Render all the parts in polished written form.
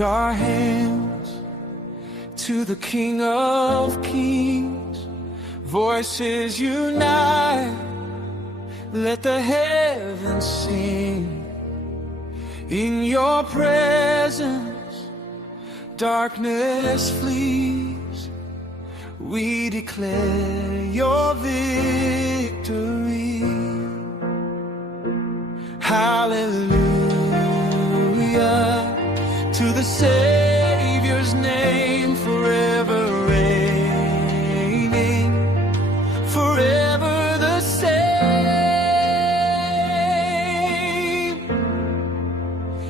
lift our hands to the King of Kings. Voices unite, let the heavens sing. In your presence, darkness flees. We declare your victory. Hallelujah to the Savior's name, forever reigning, forever the same.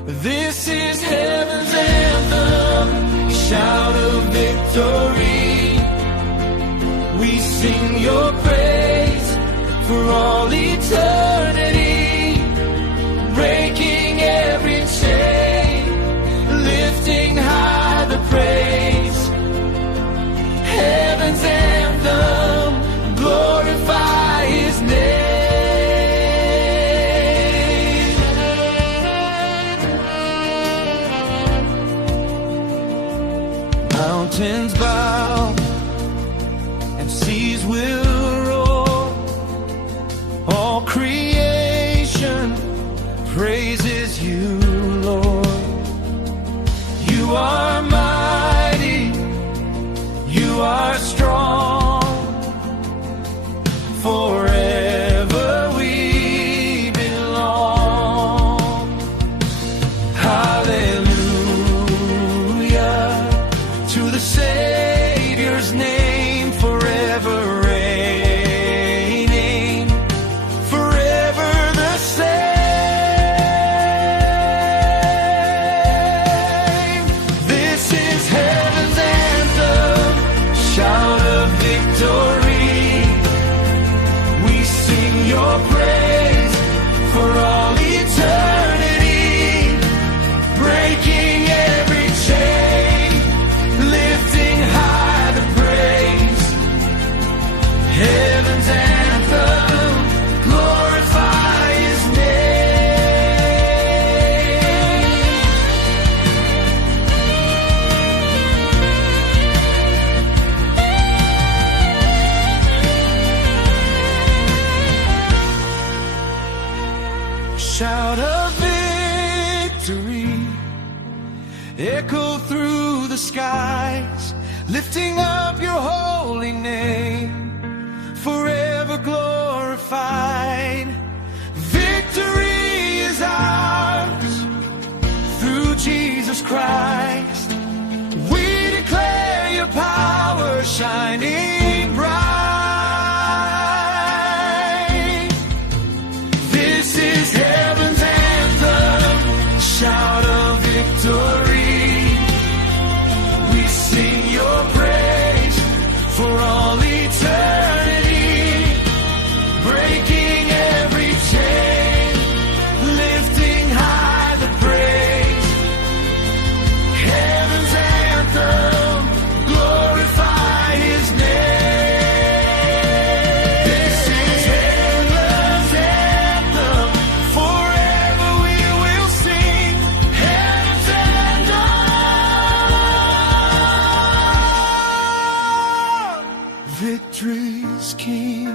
This is heaven's anthem, shout of victory. We sing your praise for all eternity, breaking every chain, lifting high the praise. Heaven's anthem, glorify his name. Mountains bow and seas will roar, all creation praises you, Lord. You are mighty, you are strong, forever we belong. Hallelujah to the Savior's name, forever reigning, forever the same. This is heaven's anthem, shout of victory. We sing your praise for all eternity, breaking every chain, lifting high the praise. Heaven's anthem, glorify his name. Shout of victory, echo through the skies, lifting up your holy name, forever glorified. Victory is ours through Jesus Christ. We declare your power shining bright. This is heaven's anthem, shout of victory. We sing your praise for all eternity, breaking every chain, lifting high the praise. Heaven's anthem, glorify his name. This is heaven's anthem, forever we will sing. Heaven's anthem, victory's king.